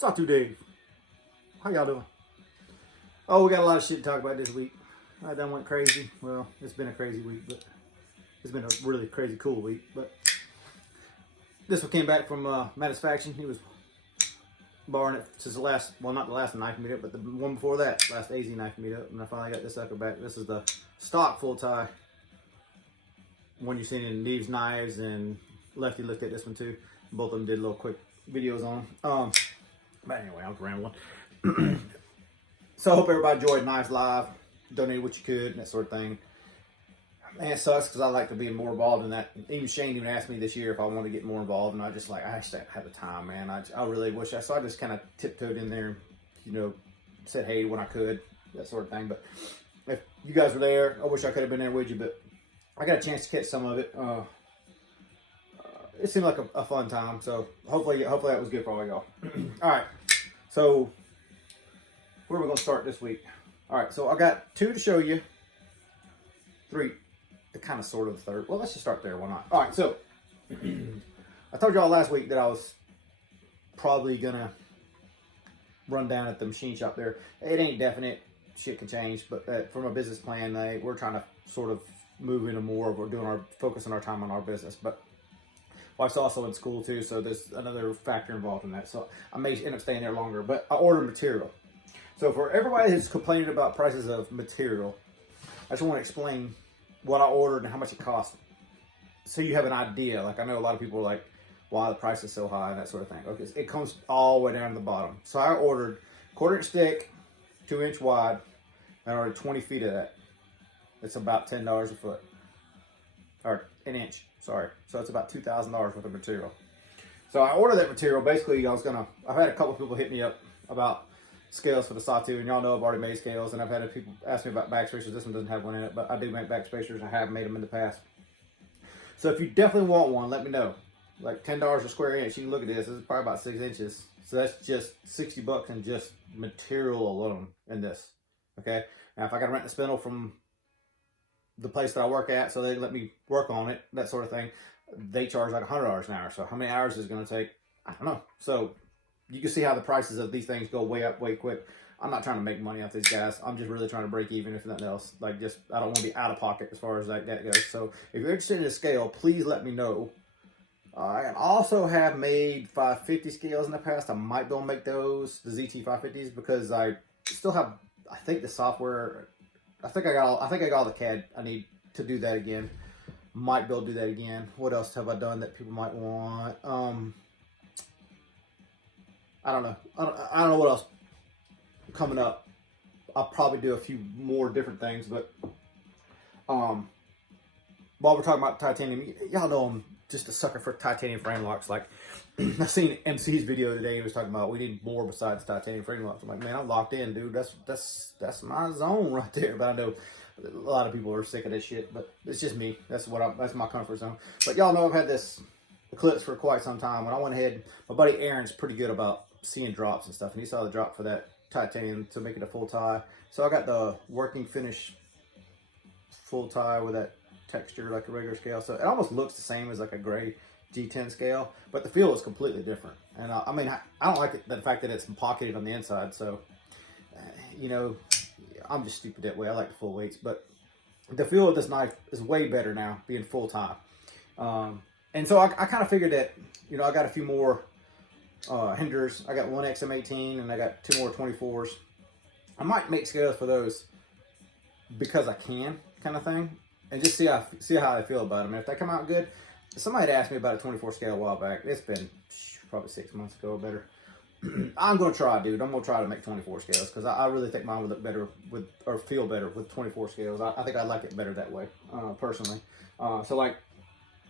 Satu Dave. How y'all doing? Oh, we got a lot of shit to talk about this week. I done went crazy. Well, it's been a crazy week, but it's been a really crazy cool week. But this one came back from Satisfaction. He was borrowing it since the last, well, not the last knife meetup, but the one before that, last AZ knife meetup. And I finally got this sucker back. This is the stock full tie one you've seen in Neve's Knives, and Lefty looked at this one too. Both of them did little quick videos on them. But anyway, I was rambling. So I hope everybody enjoyed Knives Live. Donate what you could and that sort of thing. Man, it sucks because I like to be more involved in that. Even Shane even asked me this year if I want to get more involved, and I just like, I actually have the time, man. I really wish so I just kind of tiptoed in there, you know, said hey when I could, that sort of thing. But if you guys were there, I wish I could have been there with you, but I got a chance to catch some of it. It seemed like a fun time, so hopefully that was good for all y'all. All right, so where are we gonna start this week? All right, so I got 2 to show you, 3, the kind of sort of the third. Well, let's just start there. Why not? All right, so I told y'all last week that I was probably gonna run down at the machine shop there. It ain't definite, shit can change, but from a business plan, we're trying to sort of move into more of, we're doing our focusing our time on our business, but wife's also in school too, so there's another factor involved in that. So I may end up staying there longer, but I ordered material. So for everybody who's complaining about prices of material, I just want to explain what I ordered and how much it cost, so you have an idea. Like, I know a lot of people are like, why the price is so high and that sort of thing. Okay, it comes all the way down to the bottom. So I ordered 1/4 inch thick, 2 inch wide, and I ordered 20 feet of that. It's about $10 a foot, or an inch, sorry. So it's about $2,000 worth of material. So I ordered that material. Basically, I've had a couple of people hit me up about scales for the Satu, and y'all know I've already made scales, and I've had people ask me about back spacers. This one doesn't have one in it, but I do make back spacers, and I have made them in the past. So if you definitely want one, let me know. Like $10 a square inch. You can look at this. This is probably about 6 inches. So that's just $60 in just material alone in this. Okay. Now, if I got to rent the spindle from the place that I work at, so they let me work on it, that sort of thing, they charge like $100 an hour. So how many hours is it going to take? I don't know. So you can see how the prices of these things go way up, way quick. I'm not trying to make money off these guys. I'm just really trying to break even, if nothing else. Like, just, I don't want to be out of pocket as far as that goes. So if you're interested in a scale, please let me know. I also have made 550 scales in the past. I might be able to make those, the ZT 550s, because I still have, I think the software, I think I got all the CAD I need to do that again. Might be able to do that again. What else have I done that people might want? I don't know. I don't know what else coming up. I'll probably do a few more different things, but while we're talking about titanium, y'all know I'm just a sucker for titanium frame locks. Like, I seen MC's video today. He was talking about we need more besides titanium frame locks. I'm like, man, I'm locked in, dude. That's my zone right there. But I know a lot of people are sick of this shit. But it's just me. That's my comfort zone. But y'all know I've had this Eclipse for quite some time. When I went ahead, my buddy Aaron's pretty good about seeing drops and stuff, and he saw the drop for that titanium to make it a full tie. So I got the working finish full tie with that texture like a regular scale. So it almost looks the same as like a gray G10 scale, but the feel is completely different. And I mean, I don't like the fact that it's pocketed on the inside. So, you know, I'm just stupid that way. I like the full weights, but the feel of this knife is way better now being full tie. And so I kind of figured that, you know, I got a few more Hinders. I got one XM18 and I got 2 more 24s. I might make scales for those because I can, kind of thing, and just see how I feel about them. And if they come out good, somebody had asked me about a 24 scale a while back. It's been probably 6 months ago or better. I'm gonna try, dude. I'm gonna try to make 24 scales because I really think mine would look better with, or feel better with 24 scales. I think I like it better that way, personally. So like,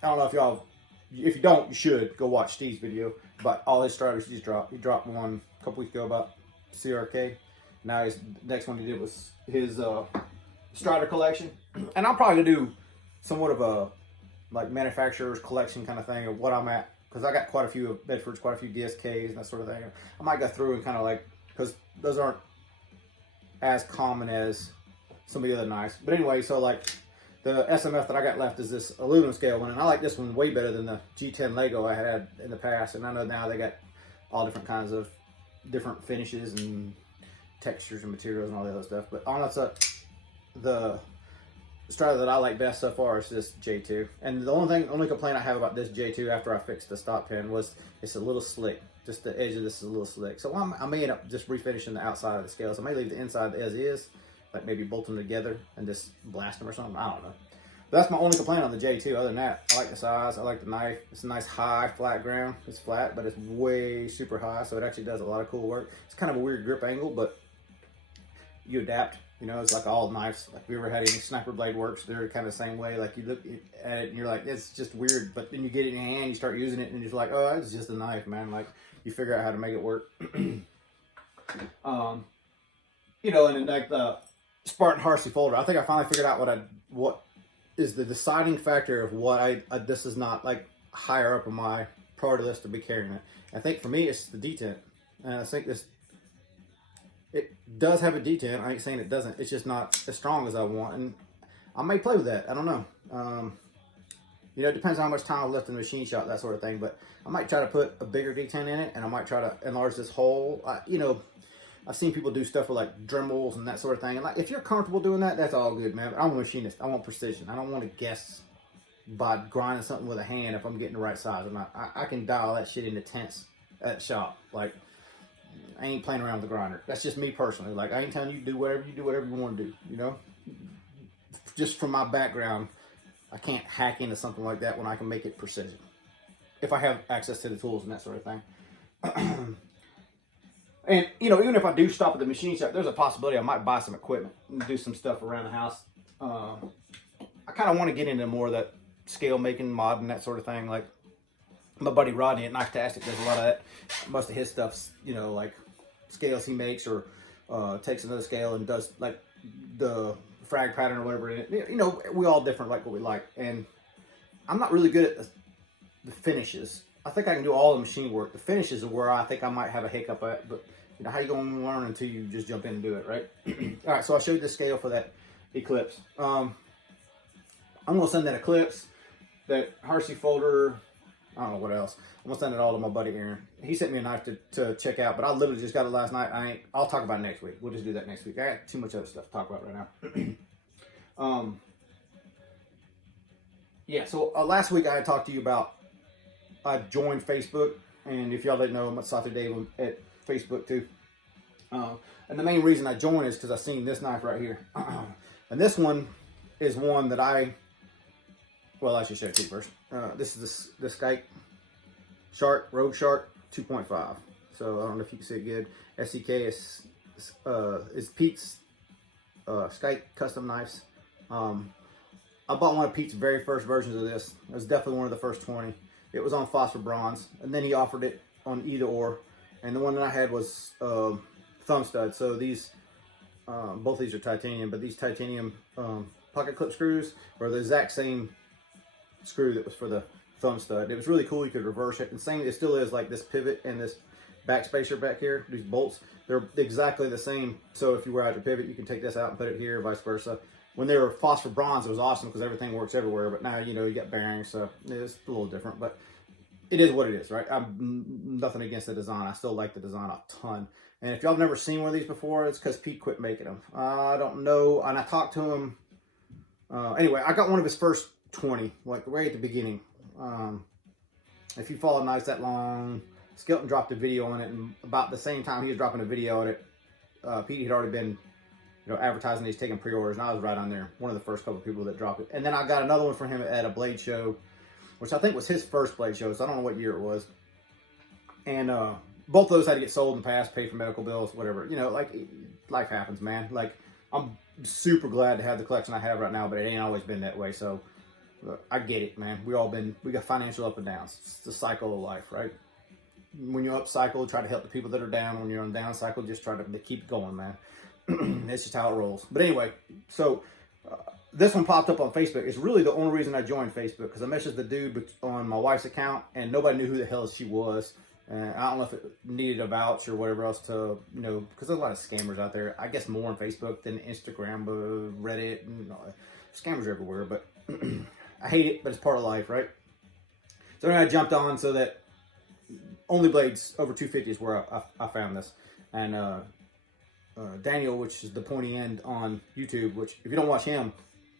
I don't know if y'all, if you don't, you should go watch Steve's video about all his striders he's dropped. He dropped one a couple weeks ago about CRK. Now the next one he did was his strider collection. And I'm probably gonna do somewhat of a like manufacturer's collection kind of thing of what I'm at, because I got quite a few of Bedfords, quite a few DSKs and that sort of thing. I might go through and kind of like, because those aren't as common as some of the other knives. But anyway, so like the SMF that I got left is this aluminum scale one, and I like this one way better than the G10 Lego I had in the past. And I know now they got all different kinds of different finishes and textures and materials and all the other stuff. But honestly, the Strider that I like best so far is this J2. And the only complaint I have about this J2 after I fixed the stop pin was it's a little slick. Just the edge of this is a little slick. So I may end up just refinishing the outside of the scales. I may leave the inside as is, like maybe bolt them together and just blast them or something. I don't know. But that's my only complaint on the J2. Other than that, I like the size. I like the knife. It's a nice high flat ground. It's flat, but it's way super high, so it actually does a lot of cool work. It's kind of a weird grip angle, but you adapt. You know, it's like all knives. Like, if you ever had any sniper blade works, they're kind of the same way. Like, you look at it and you're like, it's just weird. But then you get it in your hand, you start using it, and you're just like, oh, it's just a knife, man. Like, you figure out how to make it work. You know, and then like the Spartan Harsey folder, I think I finally figured out what is the deciding factor of what this is not like higher up on my priority list to be carrying it. I think for me, it's the detent. And I think it does have a detent. I ain't saying it doesn't. It's just not as strong as I want. And I may play with that. I don't know. You know, it depends on how much time I've left in the machine shop, that sort of thing. But I might try to put a bigger detent in it, and I might try to enlarge this hole. You know, I've seen people do stuff with like Dremels and that sort of thing. And like, if you're comfortable doing that, that's all good, man. But I'm a machinist. I want precision. I don't want to guess by grinding something with a hand if I'm getting the right size or not. I can dial that shit into tenths at the shop. Like, I ain't playing around with the grinder. That's just me personally. Like, I ain't telling you to do whatever you want to do, you know? Just from my background, I can't hack into something like that when I can make it precision. If I have access to the tools and that sort of thing. And, you know, even if I do stop at the machine shop, there's a possibility I might buy some equipment and do some stuff around the house. I kind of want to get into more of that scale making, mod, and that sort of thing. Like, my buddy Rodney at Knifetastic does a lot of that. Most of his stuff's, you know, like scales he makes, or takes another scale and does like the frag pattern or whatever in it. You know, we all different, like what we like. And I'm not really good at the finishes. I think I can do all the machine work. The finishes are where I think I might have a hiccup at, but you know, how you gonna learn until you just jump in and do it, right? All right, so I showed the scale for that Eclipse. I'm gonna send that Eclipse, that Harsey folder, I don't know what else. I'm gonna send it all to my buddy Aaron. He sent me a knife to check out, but I literally just got it last night. I'll talk about it next week. We'll just do that next week. I got too much other stuff to talk about right now. Yeah, so last week I had talked to you about I joined Facebook, and if y'all didn't know, I'm at Satu Dave at Facebook too. And the main reason I joined is because I seen this knife right here. And this one is one that well, I should show it to you first. This is the Skype Rogue Shark 2.5. So I don't know if you can see it good. SEK is Pete's Skype custom knives. I bought one of Pete's very first versions of this. It was definitely one of the first 20. It was on phosphor bronze, and then he offered it on either or. And the one that I had was thumb stud. So these, both these are titanium, but these titanium pocket clip screws are the exact same screw that was for the thumb stud. It was really cool. You could reverse it, and same, it still is like this pivot and this back spacer back here. These bolts, they're exactly the same. So if you wear out your pivot, you can take this out and put it here, vice versa. When they were phosphor bronze, it was awesome because everything works everywhere. But now, you know, you got bearings, so it's a little different. But it is what it is, right? I'm nothing against the design. I still like the design a ton. And if y'all have never seen one of these before, it's because Pete quit making them. I don't know. And I talked to him. Anyway, I got one of his first 20, like right at the beginning. If you follow knives that long, Skelton dropped a video on it, and about the same time he was dropping a video on it, Pete had already been, you know, advertising he's taking pre-orders, and I was right on there, one of the first couple of people that dropped it. And then I got another one for him at a blade show, which I think was his first blade show, so I don't know what year it was. And both of those had to get sold in the past, pay for medical bills, whatever. You know, like, life happens, man. Like, I'm super glad to have the collection I have right now, but it ain't always been that way. So I get it, man. We got financial up and downs. It's the cycle of life, right? When you're up cycle, try to help the people that are down. When you're on down cycle, just try to keep going, man. That's just how it rolls. But anyway, so this one popped up on Facebook. It's really the only reason I joined Facebook, because I messaged the dude on my wife's account, and nobody knew who the hell she was. I don't know if it needed a vouch or whatever else to, you know, because there's a lot of scammers out there. I guess more on Facebook than Instagram, Reddit, and scammers are everywhere. But I hate it, but it's part of life, right? So anyway, I jumped on so that Only Blades over 250 is where I found this. And Daniel, which is the pointy end on YouTube, which if you don't watch him,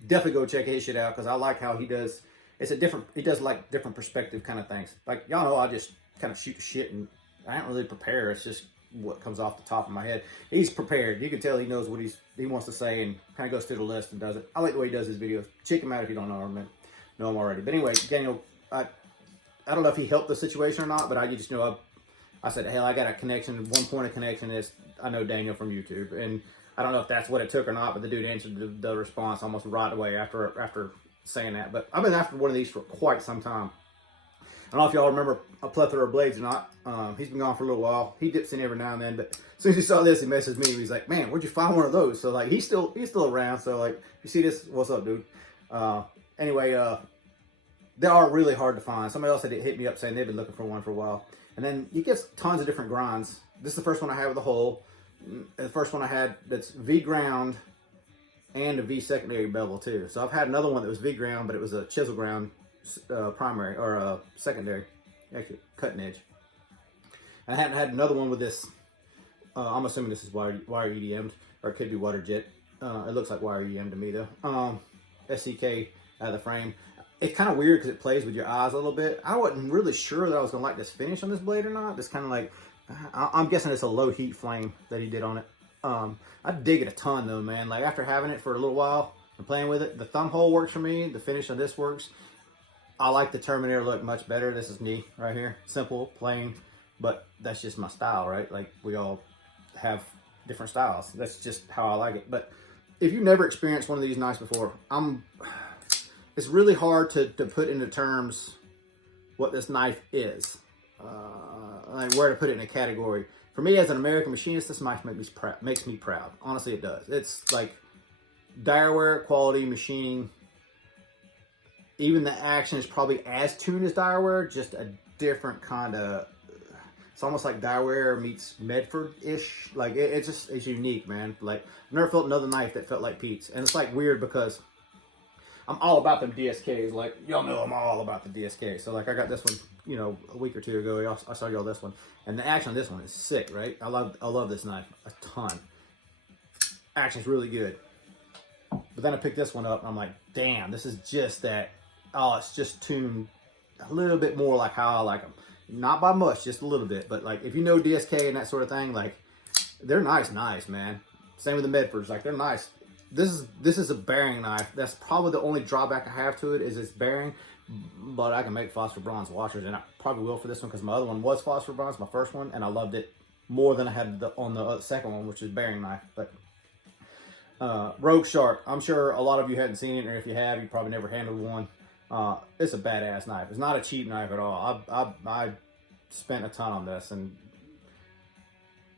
definitely go check his shit out, because I like how he does. It's a different, he does like different perspective kind of things. Like, y'all know I just kind of shoot the shit and I don't really prepare. It's just what comes off the top of my head. He's prepared. You can tell he knows what he wants to say, and kind of goes through the list and does it. I like the way he does his videos. Check him out if you don't know him already. But anyway, Daniel, I don't know if he helped the situation or not, but I just know I said, hell, I got a connection. One point of connection is I know Daniel from YouTube, and I don't know if that's what it took or not, but the dude answered the response almost right away after saying that. But I've been after one of these for quite some time. I don't know if y'all remember A Plethora of Blades or not. He's been gone for a little while. He dips in every now and then, but as soon as he saw this, he messaged me. He's like, man, where'd you find one of those? So like, he's still around. So like, if you see this, what's up, dude? Anyway, they are really hard to find. Somebody else had hit me up saying they've been looking for one for a while. And then you get tons of different grinds. This is the first one I had with a hole. The first one I had that's V ground and a V secondary bevel too. So I've had another one that was V ground, but it was a chisel ground primary or secondary, actually cutting edge. And I hadn't had another one with this. I'm assuming this is wire EDM'd, or it could be water jet. It looks like wire EDM to me though. SCK out of the frame. It's kind of weird because it plays with your eyes a little bit. I wasn't really sure that I was gonna like this finish on this blade or not. It's kind of like, I'm guessing it's a low heat flame that he did on it. I dig it a ton though, man. Like after having it for a little while and playing with it, the thumb hole works for me. The finish on this works. I like the Terminator look much better. This is me right here. Simple, plain, but that's just my style, right? Like we all have different styles. That's just how I like it. But if you've never experienced one of these knives before, it's really hard to put into terms what this knife is. Like where to put it in a category. For me as an American machinist, this knife makes me proud. Honestly, it does. It's like direware quality machining. Even the action is probably as tuned as direware, just a different kind of. It's almost like direware meets Medford-ish. Like it's unique, man. Like I've never felt another knife that felt like Pete's, and it's like weird because I'm all about them DSKs. Like y'all know, I'm all about the DSK. So like I got this one, you know, a week or two ago. I saw y'all this one, and the action on this one is sick, right? I love this knife a ton. Action's really good. But then I picked this one up, and I'm like, damn, this is just that. Oh, it's just tuned a little bit more like how I like them. Not by much, just a little bit. But like, if you know DSK and that sort of thing, like they're nice, man. Same with the Medfords, like they're nice. This is a bearing knife. That's probably the only drawback I have to it is its bearing. But I can make phosphor bronze washers, and I probably will for this one because my other one was phosphor bronze, my first one, and I loved it more than I had on the second one, which is bearing knife. But Rogue Shark, I'm sure a lot of you hadn't seen it, or if you have, you probably never handled one. It's a badass knife. It's not a cheap knife at all. I spent a ton on this, and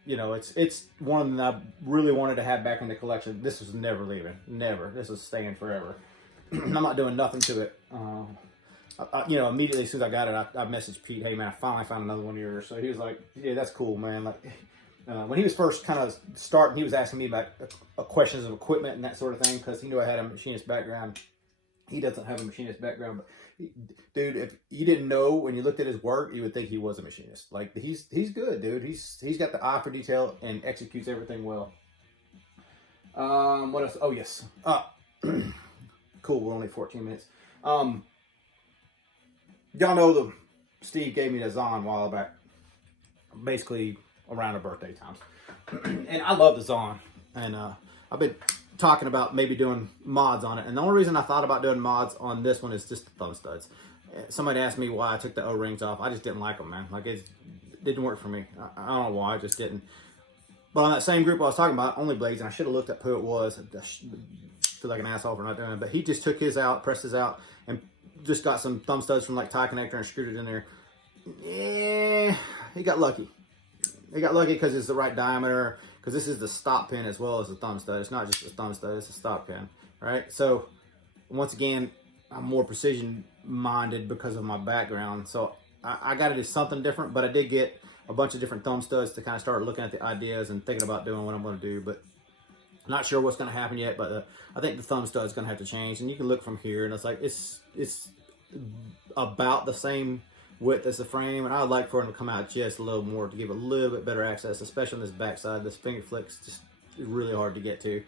you know, it's one that I really wanted to have back in the collection. This was never leaving, never. This is staying forever. I'm not doing nothing to it. You know, immediately as soon as I got it, I messaged Pete, hey man, I finally found another one of yours. So he was like, yeah, that's cool, man. Like when he was first kind of starting, he was asking me about questions of equipment and that sort of thing because he knew I had a machinist background. He doesn't have a machinist background, but dude, if you didn't know when you looked at his work, you would think he was a machinist. Like he's good, dude. He's got the eye for detail and executes everything well. What else? Oh yes. Cool. We're only 14 minutes. Y'all know Steve gave me the Zon a while back, basically around her birthday times, and I love the Zon, and I've been talking about maybe doing mods on it, and the only reason I thought about doing mods on this one is just the thumb studs. Somebody asked me why I took the O-rings off. I just didn't like them, man. Like it didn't work for me. I don't know why, I just didn't. But on that same group I was talking about, Only Blades, and I should have looked up who it was. I feel like an asshole for not doing it, but he just took his out, pressed his out, and just got some thumb studs from like tie connector and screwed it in there. Yeah, he got lucky. He got lucky because it's the right diameter, because this is the stop pin as well as the thumb stud. It's not just a thumb stud, it's a stop pin, right? So once again, I'm more precision minded because of my background. So I got to do something different, but I did get a bunch of different thumb studs to kind of start looking at the ideas and thinking about doing what I'm going to do, but I'm not sure what's going to happen yet. But I think the thumb stud is going to have to change, and you can look from here, and it's like it's about the same width as the frame, and I'd like for them to come out just a little more to give a little bit better access, especially on this backside. This finger flicks just really hard to get to.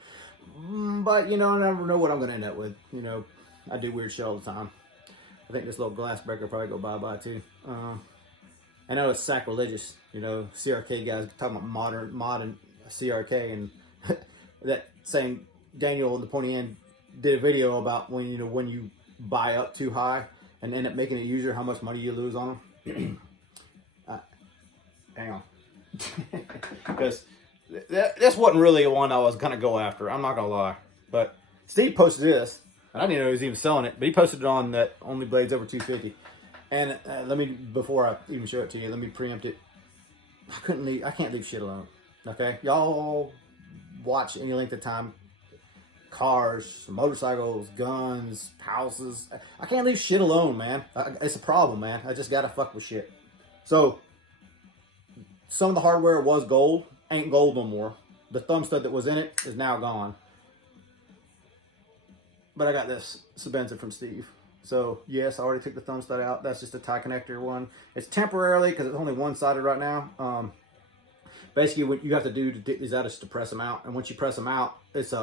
But, you know, I never know what I'm going to end up with. You know, I do weird shit all the time. I think this little glass breaker will probably go bye-bye too. I know it's sacrilegious, you know, CRK guys talking about modern CRK, and that same Daniel in the pointy end did a video about when you buy up too high and end up making it user, how much money you lose on them. Hang on. Because this wasn't really the one I was going to go after. I'm not going to lie. But Steve posted this. I didn't even know he was even selling it. But he posted it on that Only Blades Over 250. And before I even show it to you, let me preempt it. I can't leave shit alone. Okay? Y'all watch any length of time. Cars, motorcycles, guns, houses. I can't leave shit alone, man. It's a problem, man. I just gotta fuck with shit. So, some of the hardware was gold. Ain't gold no more. The thumb stud that was in it is now gone. But I got this Sebenza from Steve. So, yes, I already took the thumb stud out. That's just a tie connector one. It's temporarily, because it's only one-sided right now. Basically, what you have to do to dig these out is to press them out. And once you press them out, it's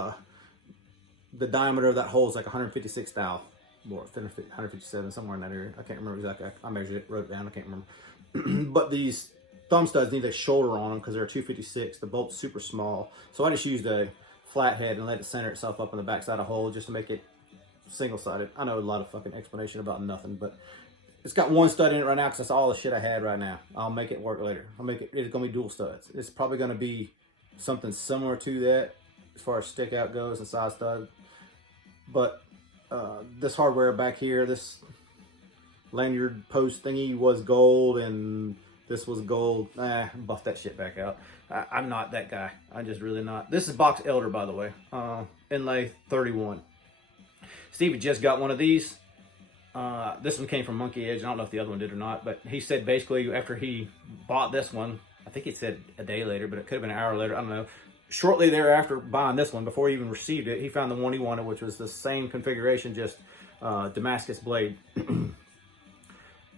the diameter of that hole is like 156 thou, or 157, somewhere in that area. I can't remember exactly. I measured it, wrote it down. I can't remember. But these thumb studs need a shoulder on them because they're 256. The bolt's super small. So I just used a flathead and let it center itself up on the backside of the hole just to make it single-sided. I know a lot of fucking explanation about nothing, but it's got one stud in it right now because that's all the shit I had right now. I'll make it work later. It's going to be dual studs. It's probably going to be something similar to that as far as stick out goes and side stud. But this hardware back here, this lanyard post thingy was gold, and this was gold. Buff that shit back out. I'm not that guy. I'm just really not. This is box Elder, by the way. Inlay 31. Steve had just got one of these. This one came from Monkey Edge. I don't know if the other one did or not, but he said basically after he bought this one, I think he said a day later, but it could have been an hour later. I don't know. Shortly thereafter buying this one, before he even received it, he found the one he wanted, which was the same configuration, just Damascus blade. And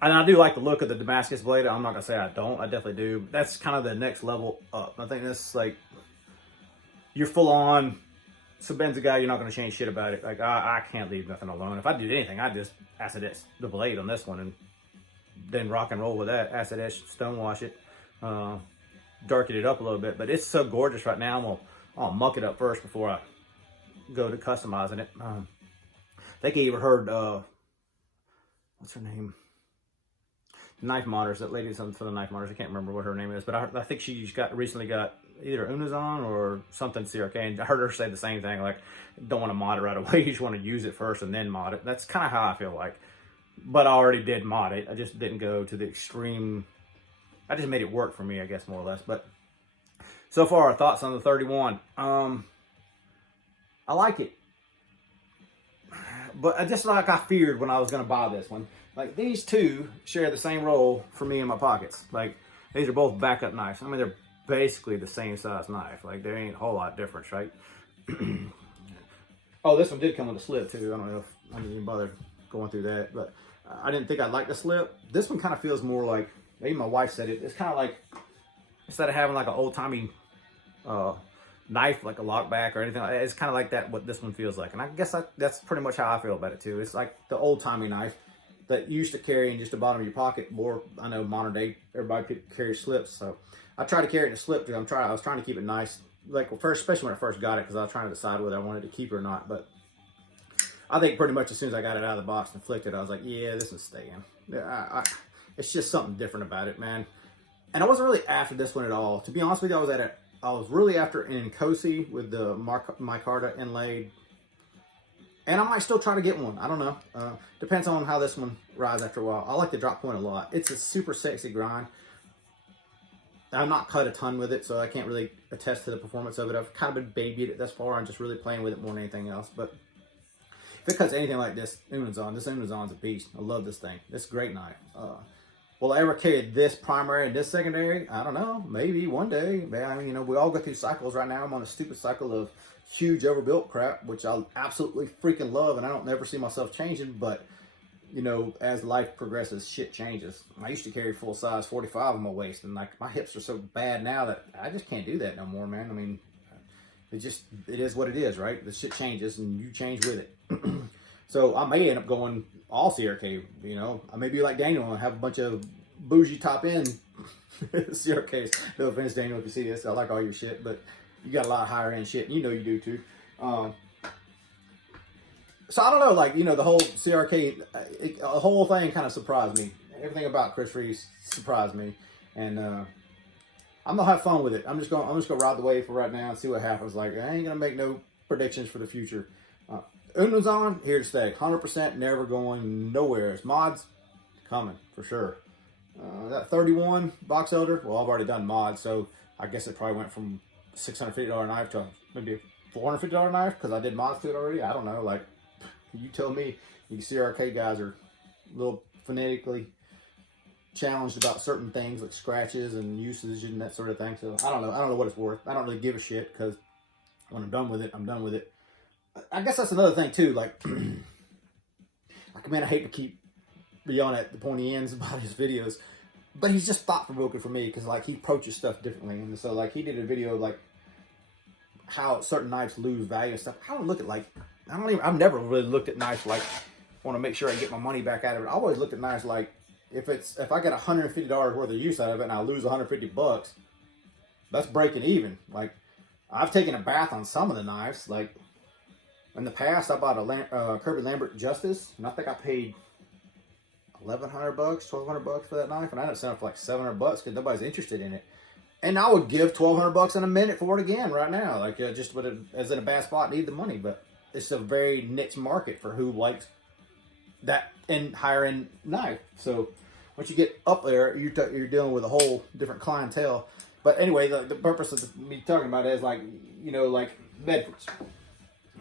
I do like the look of the Damascus blade. I'm not going to say I don't. I definitely do. But that's kind of the next level up. I think that's like, you're full on Sebenza guy. You're not going to change shit about it. Like, I can't leave nothing alone. If I did anything, I'd just acid etch the blade on this one and then rock and roll with that. Acid etch, stone wash it. Darken it up a little bit, but it's so gorgeous right now. I'll muck it up first before I go to customizing it. I think I even heard what's her name? Knife modders. That lady something for the knife modders. I can't remember what her name is, but I think she's recently got either Unazon or something CRK, and I heard her say the same thing. Like, don't want to mod it right away. You just want to use it first and then mod it. That's kind of how I feel like. But I already did mod it. I just didn't go to the extreme. I just made it work for me, I guess, more or less. But so far, our thoughts on the 31. I like it. But just like I feared when I was going to buy this one. Like, these two share the same role for me in my pockets. Like, these are both backup knives. I mean, they're basically the same size knife. Like, there ain't a whole lot of difference, right? Oh, this one did come with a slip, too. I don't know if I didn't even bother going through that. But I didn't think I'd like the slip. This one kind of feels more like, even my wife said it, it's kind of like, instead of having like an old-timey knife, like a lockback or anything like that, it's kind of like that, what this one feels like. And I guess that's pretty much how I feel about it too. It's like the old-timey knife that you used to carry in just the bottom of your pocket. Or I know modern day, everybody carries slips, so I try to carry it in a slip too. I was trying to keep it nice, like first, especially when I first got it, because I was trying to decide whether I wanted to keep it or not. But I think pretty much as soon as I got it out of the box and flicked it, I was like, yeah, this is staying. It's just something different about it, man. And I wasn't really after this one at all. To be honest with you, I was really after an Nkosi with the micarta inlaid. And I might still try to get one. I don't know. Depends on how this one rides after a while. I like the drop point a lot. It's a super sexy grind. I've not cut a ton with it, so I can't really attest to the performance of it. I've kind of been babied it thus far. I'm just really playing with it more than anything else. But if it cuts anything like this Unazon's a beast. I love this thing. It's a great knife. Will I ever carry this primary and this secondary? I don't know. Maybe one day. I mean, you know, we all go through cycles right now. I'm on a stupid cycle of huge overbuilt crap, which I absolutely freaking love, and I don't never see myself changing. But you know, as life progresses, shit changes. I used to carry full size 45 on my waist, and like my hips are so bad now that I just can't do that no more, man. I mean, it is what it is, right? The shit changes and you change with it. So I may end up going all CRK, you know. I may be like Daniel and have a bunch of bougie top end CRKs. No offense, Daniel, if you see this, I like all your shit, but you got a lot of higher end shit, and you know you do too. So I don't know, like, you know, the whole CRK, the whole thing kind of surprised me. Everything about Chris Reese surprised me, and I'm gonna have fun with it. I'm just gonna ride the wave for right now and see what happens. Like, I ain't gonna make no predictions for the future. Unno's on, here to stay, 100%, never going nowhere. It's mods coming for sure. That 31 box elder, well, I've already done mods, so I guess it probably went from $650 knife to maybe a $450 knife because I did mods to it already. I don't know, like, you tell me. You CRK guys are a little phonetically challenged about certain things like scratches and usage and that sort of thing. So I don't know what it's worth. I don't really give a shit because when I'm done with it, I'm done with it. I guess that's another thing too. Like, man, I hate to keep yelling at the pointy ends about his videos, but he's just thought provoking for me because like he approaches stuff differently. And so like he did a video of like how certain knives lose value and stuff. I don't look at like I've never really looked at knives like want to make sure I get my money back out of it. I always looked at knives like if I get $150 worth of use out of it and I lose $150, that's breaking even. Like I've taken a bath on some of the knives. Like in the past, I bought a Kirby Lambert Justice, and I think I paid $1,100, $1,200 for that knife, and I ended up selling it for like $700 because nobody's interested in it. And I would give $1,200 in a minute for it again right now, like just with it as in a bad spot, need the money. But it's a very niche market for who likes that and higher end knife. So once you get up there, you're dealing with a whole different clientele. But anyway, the purpose of me talking about it is like, you know, like Medfords.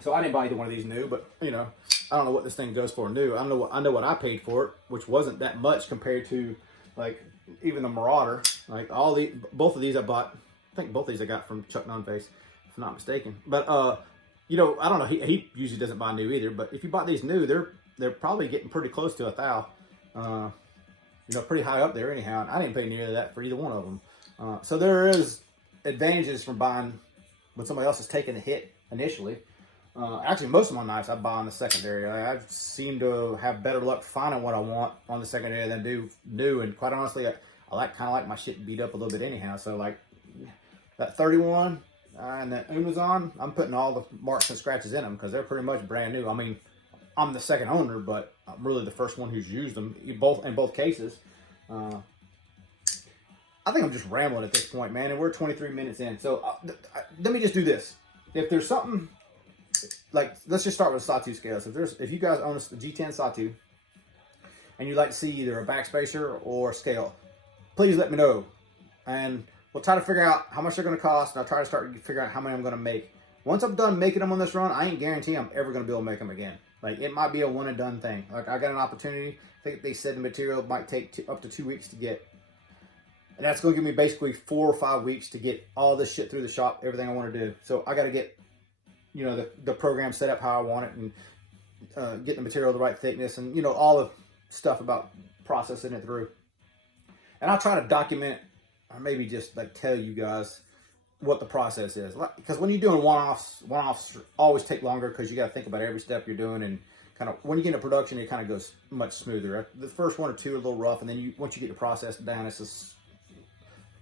So I didn't buy either one of these new, but you know, I don't know what this thing goes for new. I know what I paid for it, which wasn't that much compared to like even the Marauder. Like both of these I bought. I think both of these I got from Chuck Nunface, if I'm not mistaken. But you know, I don't know. He usually doesn't buy new either. But if you bought these new, they're probably getting pretty close to $1,000. You know, pretty high up there anyhow. And I didn't pay nearly that for either one of them. So there is advantages from buying when somebody else is taking a hit initially. Actually, most of my knives I buy on the secondary. I seem to have better luck finding what I want on the secondary than do new. And quite honestly, I kind of like my shit beat up a little bit anyhow. So like that 31 and that Unno's on, I'm putting all the marks and scratches in them because they're pretty much brand new. I mean, I'm the second owner, but I'm really the first one who's used them in both cases. I think I'm just rambling at this point, man, and we're 23 minutes in. So let me just do this. If there's something, like, let's just start with Sawtooth scales. If you guys own a G10 Sawtooth and you'd like to see either a backspacer or a scale, please let me know. And we'll try to figure out how much they're going to cost, and I'll try to start figuring out how many I'm going to make. Once I'm done making them on this run, I ain't guarantee I'm ever going to be able to make them again. Like, it might be a one and done thing. Like, I got an opportunity. I think they said the material might take up to 2 weeks to get. And that's going to give me basically 4 or 5 weeks to get all this shit through the shop, everything I want to do. So I got to get, you know, the program set up how I want it, and get the material the right thickness, and, you know, all the stuff about processing it through. And I'll try to document, or maybe just like tell you guys what the process is. Because when you're doing one-offs always take longer because you got to think about every step you're doing, and kind of when you get into production, it kind of goes much smoother. The first one or two are a little rough, and then once you get the process down, it's just,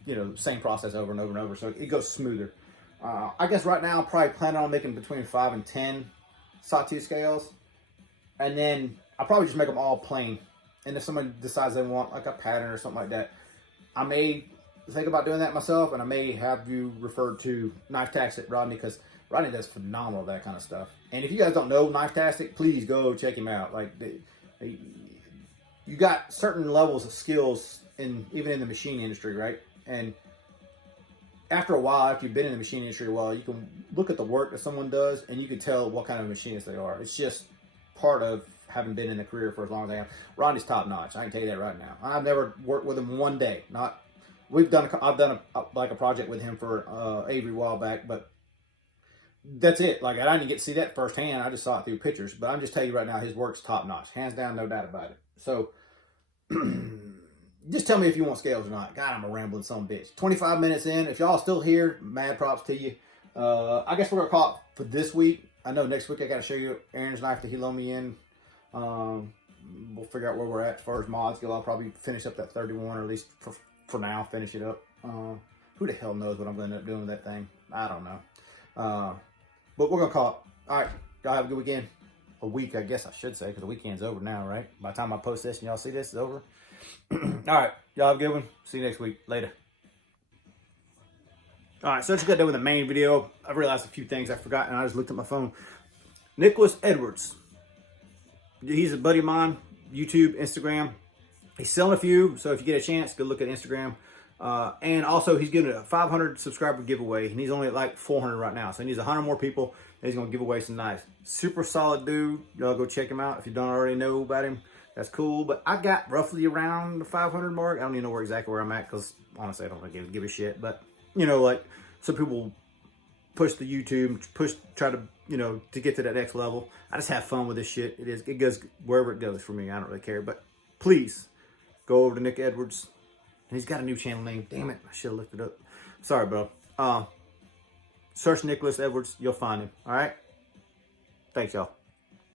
you know, same process over and over and over, so it goes smoother. I guess right now I'm probably planning on making between 5 and 10 Sawtooth scales, and then I'll probably just make them all plain. And if someone decides they want like a pattern or something like that, I may think about doing that myself, and I may have you referred to Knife Tastic Rodney, because Rodney does phenomenal that kind of stuff. And if you guys don't know Knife Tastic, please go check him out. Like, you got certain levels of skills even in the machine industry, right? And after a while, after you've been in the machine industry a while, you can look at the work that someone does, and you can tell what kind of machinist they are. It's just part of having been in the career for as long as I have. Rodney's top notch. I can tell you that right now. I've never worked with him one day. I've done a project with him for Avery a while back, but that's it. Like, I didn't get to see that firsthand. I just saw it through pictures. But I'm just telling you right now, his work's top notch. Hands down, no doubt about it. So, just tell me if you want scales or not. God, I'm a rambling son of a bitch. 25 minutes in. If y'all still here, mad props to you. I guess we're going to call it for this week. I know next week I got to show you Aaron's knife that he loaned me in. We'll figure out where we're at as far as mod skill. I'll probably finish up that 31, or at least for now, finish it up. Who the hell knows what I'm going to end up doing with that thing? I don't know. But we're going to call it. All right. Y'all have a good weekend. A week, I guess I should say, because the weekend's over now, right? By the time I post this and y'all see this, it's over. All right. Y'all have a good one. See you next week. Later. All right. So let's get done with the main video. I realized a few things I forgot, and I just looked at my phone. Nicholas Edwards. He's a buddy of mine. YouTube, Instagram. He's selling a few, so if you get a chance, go look at Instagram. And also, he's giving a 500 subscriber giveaway, and he's only at like 400 right now. So he needs 100 more people, and he's going to give away some knives. Super solid dude. Y'all go check him out if you don't already know about him. That's cool. But I got roughly around the 500 mark. I don't even know exactly where I'm at, because honestly, I don't really give a shit. But, you know, like, some people push the YouTube, try to, you know, to get to that next level. I just have fun with this shit. It goes wherever it goes for me. I don't really care. But please go over to Nick Edwards. He's got a new channel name. Damn it, I should have looked it up. Sorry, bro. Search Nicholas Edwards. You'll find him. All right. Thanks, y'all.